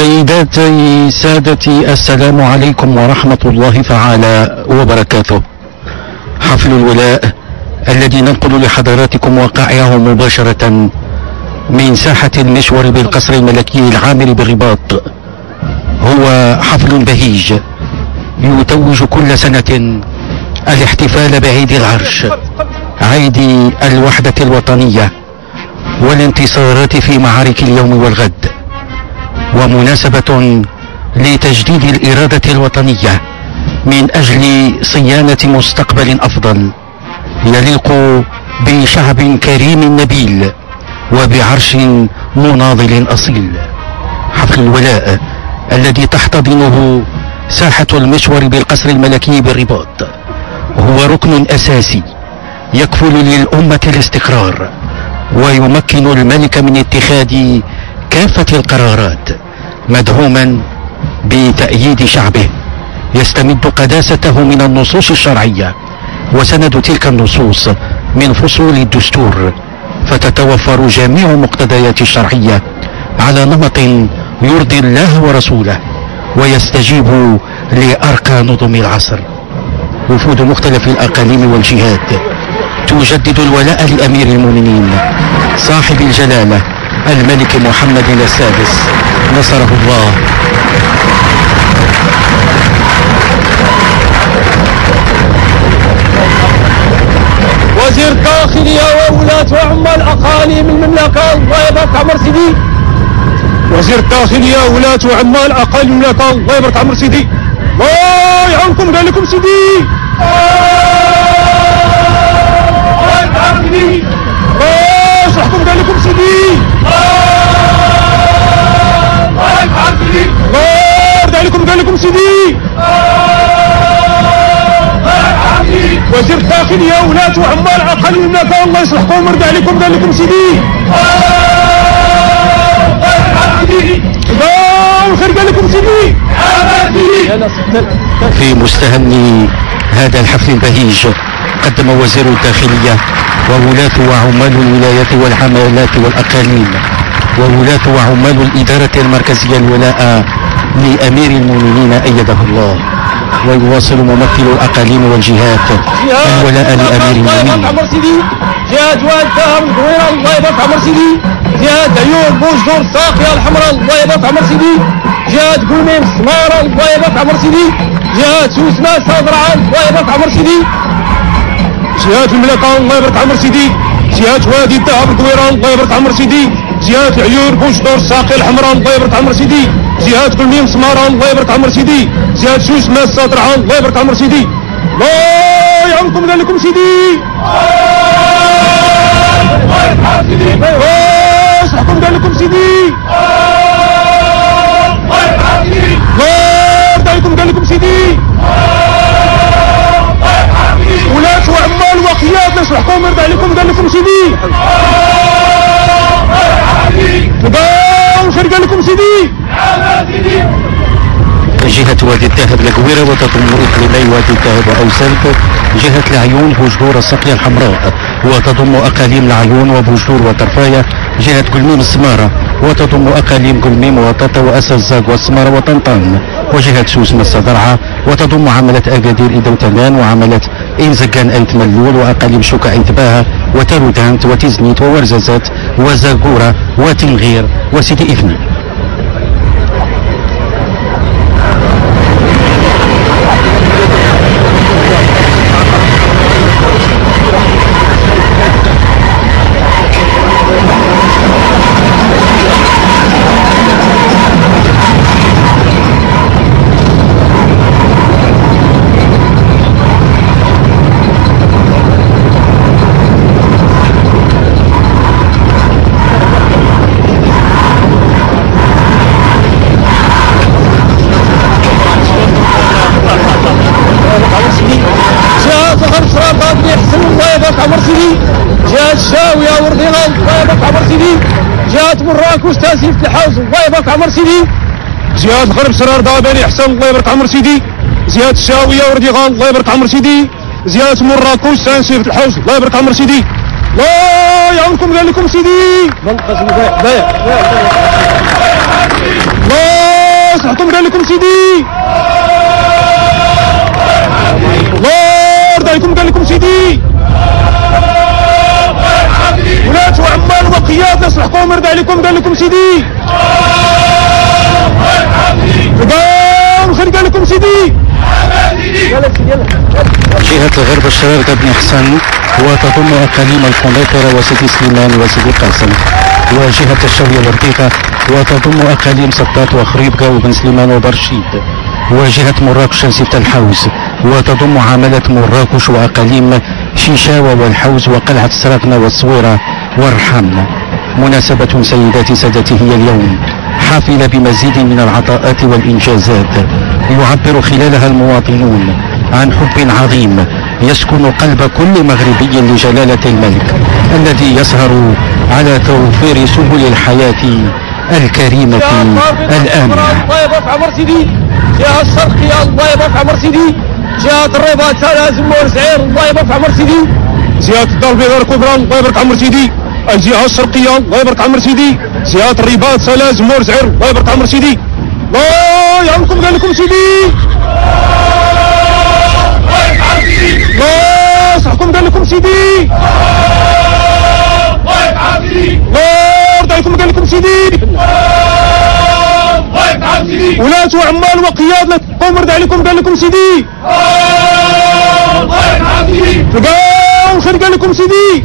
سيداتي سادتي، السلام عليكم ورحمة الله تعالى وبركاته. حفل الولاء الذي ننقل لحضراتكم وقائعه مباشرة من ساحة المشور بالقصر الملكي العامر بالرباط هو حفل بهيج يتوج كل سنة الاحتفال بعيد العرش، عيد الوحدة الوطنية والانتصارات في معارك اليوم والغد، ومناسبة لتجديد الإرادة الوطنية من أجل صيانة مستقبل أفضل يليق بشعب كريم نبيل وبعرش مناضل أصيل. حفل الولاء الذي تحتضنه ساحة المشور بالقصر الملكي بالرباط هو ركن أساسي يكفل للأمة الاستقرار ويمكن الملك من اتخاذ كافة القرارات، مدعوما بتأييد شعبه يستمد قداسته من النصوص الشرعية وسند تلك النصوص من فصول الدستور، فتتوفر جميع مقتضيات الشرعية على نمط يرضي الله ورسوله ويستجيب لأرقى نظم العصر. وفود مختلف الأقاليم والجهات تجدد الولاء لأمير المؤمنين صاحب الجلالة الملك محمد السادس نصره الله. وزير الداخلية وولاة وعمال أقاليم المملكة الله يبارك عمر سيدي. وزير الداخلية وولاة وعمال أقاليم المملكة الله يبارك عمر سيدي. الله يعاونكم قال لكم سيدي. الله يبارك عمر سيدي. الله يصلحكم قال لكم سيدي. الله يبارك عمر سيدي. الله يرضى عليكم قال لكم سيدي. وزير الداخلية ولاة وعمال أقاليم المملكة الله يصلحكم ويرضى عليكم قال لكم سيدي. والخير قال لكم سيدي. في مستهل هذا الحفل البهيج قدم وزير الداخلية وولاة وعمال الولايات والعمالات والأقاليم وولاة وعمال الإدارة المركزية الولاء لأمير المؤمنين أيده الله، ويواصل ممثل الأقاليم والجهات الولاء لأمير المؤمنين. جهاد والدها والقويرة الله يبارك عمر سيدي. جهاد عيون بوجدور الساقية الحمراء الله يبارك عمر سيدي. جهاد قلميم السمارة الله يبارك عمر سيدي. جهاد سوسمة صدرعان الله يبارك عمر سيدي. جهاد المملكة الله يبارك عمر سيدي. جهاد وادي الذهب القويرة الله يبارك عمر سيدي. جهاد العيون بوجدور الساقية الحمراء الله يبارك عمر سيدي. جهاد قلميم سمارة الله يبارك عمر سيدي. جهاد سوسمة صدرعان الله يبارك عمر سيدي. الله يعاونكم قال لكم سيدي. الله يصلحكم قال لكم سيدي. الله يرضى عليكم قال لكم سيدي. ولاة وعمال وقياد يصلحكم ويرضى عليكم قال لكم سيدي. والخير قال لكم سيدي. جهة وادي الذهب القويرة وتضم إقليمي وادي الذهب وأوسلك، جهة العيون بوجدور الساقية الحمراء وتضم أقاليم العيون وبوجدور وطرفاية، جهة قلميم السمارة وتضم أقاليم قلميم وطاطا وأسزاق والسمارة وطنطان، وجهة سوسمة الصدرعة وتضم عملة أكادير إدوتمان وعملة إنزقان أيت ملول وأقاليم شوكا أيت باها وتارودانت وتزنيت وورزازات وزاقورة وتنغير وسيدي إفني. جهات الشاوية ورديغال الله يبارك عمر سيدي. جهات مراكش تاسيف الحوز الله يبارك عمر سيدي. جهات الغرب سرار داباني حسن الله يبارك عمر سيدي. جهات الشاوية ورديغال الله يبارك عمر سيدي. جهات مراكش تاسيف الحوز الله يبارك عمر سيدي. الله يعاونكم قال لكم سيدي. الله صحكم قال لكم سيدي الله يرضى عليكم قال لكم سيدي ولاة وعمال وقيادة صحكم يرضى عليكم قال لكم سيدي تبان خير قال لكم سيدي جهة الغرب الشرق بن حسن وتضم أقاليم القنيطرة وسيدي سليمان وسيدي قاسم، وجهة الشوية والرقيقة وتضم أقاليم سطات وخريبكة وبن سليمان وبرشيد، وجهة مراكش سيف الحوز وتضم عاملة مراكش وأقاليم شيشاوة والحوز وقلعة السراقنة والصويرة والرحمن. مناسبة سيداتي سادتي هي اليوم حافلة بمزيد من العطاءات والإنجازات يعبر خلالها المواطنون عن حب عظيم يسكن قلب كل مغربي لجلالة الملك الذي يسهر على توفير سبل الحياة الكريمة الآمنة. الله يبارك عمر سيدي جهة الشرقية الله يبارك عمر سيدي جهة الرباط سلازم ورزعير الله يبارك عمر سيدي جهة الدار البيضاء الكبرى الله يبارك عمر سيدي الجهة الشرقية الله يبارك عمر سيدي جهة الرباط سلازم ورزعير الله يبارك عمر سيدي الله يعاونكم قال لكم سيدي الله صحكم قال لكم سيدي الله يرضى عليكم قال لكم سيدي ولاة وعمال وقيادة قوم يرضى عليكم قال لكم سيدي تلقاو خير قال لكم سيدي.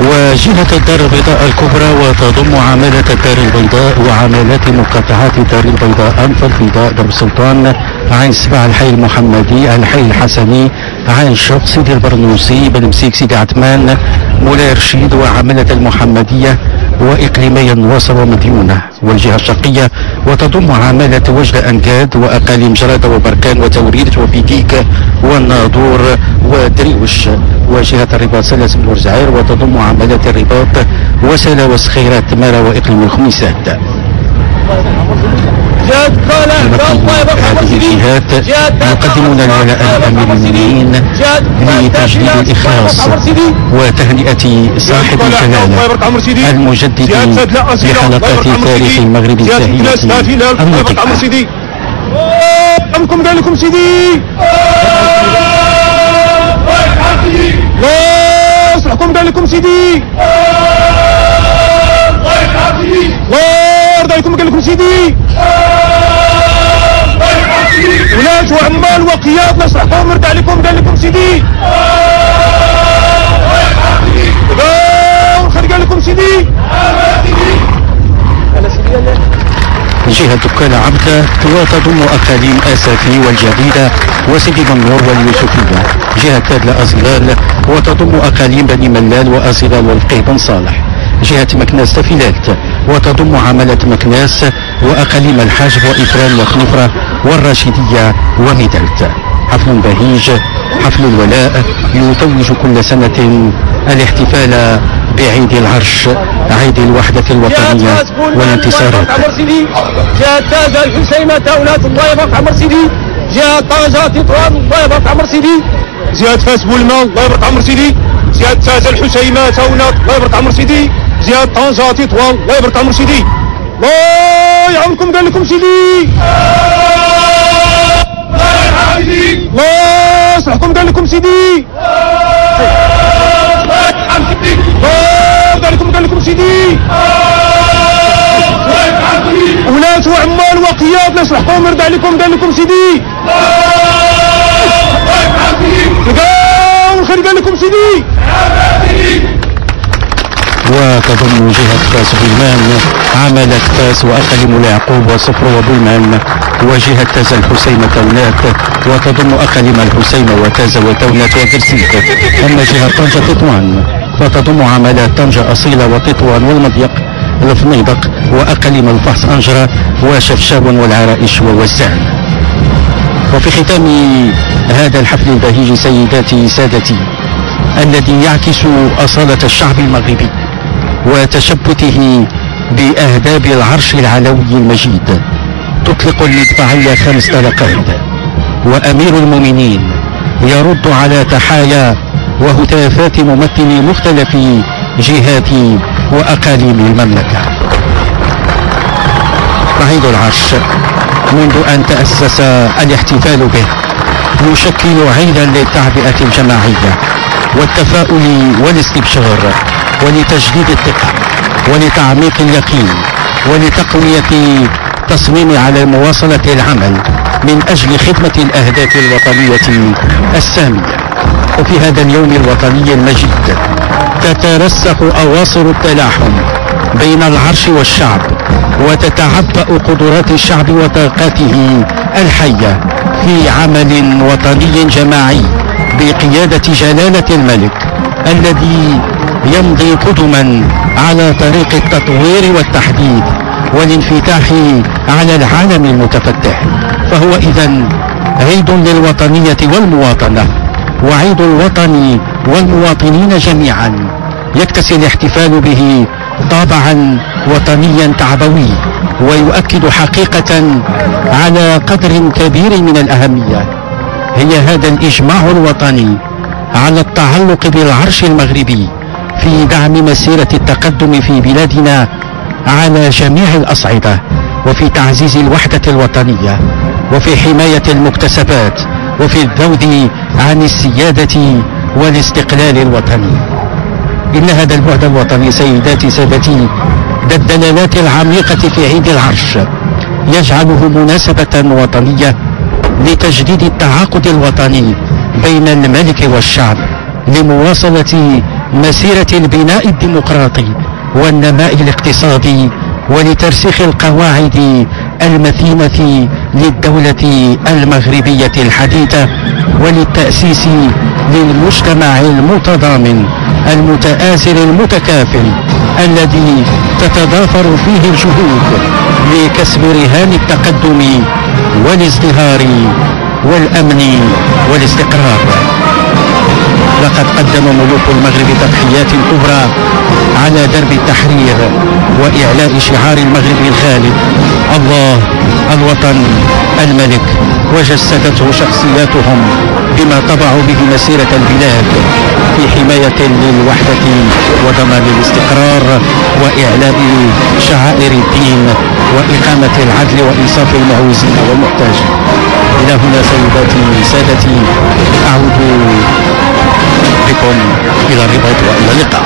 وجهة الدار البيضاء الكبرى وتضم عاملة الدار البيضاء وعاملات مقاطعات الدار البيضاء أنف الفداء درب السلطان عين سبع الحي المحمدي الحي الحسني عين شق سيدي البرنوسي بن مسيك سيدي عثمان مولاي رشيد وعاملة المحمدية وإقليمي النواصر ومديونة. والجهة الشرقية وتضم عاملة وجد أنجاد وأقاليم جرادة وبركان وتوريد وبيديك والناظور ودريوش. وجهة الرباط سلاسل ورزعير وتضم عاملات الرباط وسلا وسخيرات تمارا وإقليم الخميسات. هذه الجهات يقدمون الولاء لأمير المؤمنين لتجديد الإخلاص وتهنئة صاحب الجلالة المجدد لحلقات تاريخ المغرب الزاهية النطقة. أمكم قال لكم سيدي الله صحكم قال لكم سيدي الله يرضى عليكم قال لكم سيدي ولاة وعمال وقيادة صحكم يرضى عليكم قال لكم سيدي خير قال لكم سيدي. جهة دكالة عبدة وتضم أقاليم آسافي والجديدة وسيدي بنور واليوسفية. جهة تادلة أزلال وتضم أقاليم بني ملال وأزلال والقيه بن صالح. جهة مكناس تفيلات وتضم عملة مكناس وأقاليم الحاجب وإفران وخنفرة والراشدية وميدلت. حفل بهيج حفل الولاء يتوج كل سنة الاحتفال بعيد العرش عيد الوحدة الوطنية والانتصارات. جهة تاجة الحسيمة أولاد الله يبارك عمر سيدي جهة طنجة تطوان الله يبارك عمر سيدي جهة فاس بولمان الله يبارك عمر سيدي جهة تاجة الحسيمة أولاد الله يبارك عمر سيدي جهة طنجة تطوان الله يبارك عمر سيدي. الله يعاونكم قال لكم سيدي الله صحكم قال لكم سيدي قال لكم سيدي ولاة وعمال وقيادة صحكم يرضى عليكم قال لكم سيدي تلقاو الخير قال لكم سيدي. وتضم جهة فاس بولمان عملت فاس وأقاليم يعقوب وصفر وبولمان. وجهة تازة الحسيمة تونات وتضم أقاليم الحسيمة وتازة وتونات وقرسيت. أما جهة طنجة تطوان فتضم عملات طنجة أصيلة وتطوان والمضيق الفنيدق وأقاليم الفحص أنجرة وشفشاون والعرائش ووزان. وفي ختام هذا الحفل البهيج سيداتي سادتي الذي يعكس أصالة الشعب المغربي وتشبته بأهداب العرش العلوي المجيد، تطلق المدفعية 5 طلقات وأمير المؤمنين يرد على تحايا وهتافات ممثلي مختلف جهات وأقاليم المملكة. عيد العرش منذ أن تأسس الاحتفال به يشكل عيدا للتعبئة الجماعية والتفاؤل والاستبشار ولتجديد الثقة ولتعميق اليقين ولتقوية تصميم على مواصلة العمل من أجل خدمة الأهداف الوطنية السامية. وفي هذا اليوم الوطني المجيد تترسخ أواصر التلاحم بين العرش والشعب وتتعبأ قدرات الشعب وطاقاته الحية في عمل وطني جماعي بقيادة جلالة الملك الذي يمضي قدما على طريق التطوير والتحديث والانفتاح على العالم المتفتح. فهو إذن عيد للوطنية والمواطنة وعيد الوطن والمواطنين جميعا يكتسي الاحتفال به طابعا وطنيا تعبوي ويؤكد حقيقة على قدر كبير من الأهمية هي هذا الإجماع الوطني على التعلق بالعرش المغربي في دعم مسيرة التقدم في بلادنا على جميع الأصعدة وفي تعزيز الوحدة الوطنية وفي حماية المكتسبات وفي الذود عن السيادة والاستقلال الوطني. إن هذا البعد الوطني سيداتي سادتي ذا الدلالات العميقة في عيد العرش يجعله مناسبة وطنية لتجديد التعاقد الوطني بين الملك والشعب لمواصلة مسيرة البناء الديمقراطي والنماء الاقتصادي ولترسيخ القواعد المتينة للدولة المغربية الحديثة وللتأسيس للمجتمع المتضامن المتآزر المتكافل الذي تتضافر فيه الجهود لكسب رهان التقدم والازدهار والأمن والاستقرار. لقد قدم ملوك المغرب تضحيات كبرى على درب التحرير وإعلاء شعار المغرب الغالب الله الوطن الملك، وجسدته شخصياتهم بما طبعوا به مسيرة البلاد في حماية للوحدة وضمان الاستقرار وإعلاء شعائر الدين وإقامة العدل وإنصاف المعوزين والمحتاجين. إلى هنا سيداتي سادتي أعود بكم إلى الرباط وإلى اللقاء.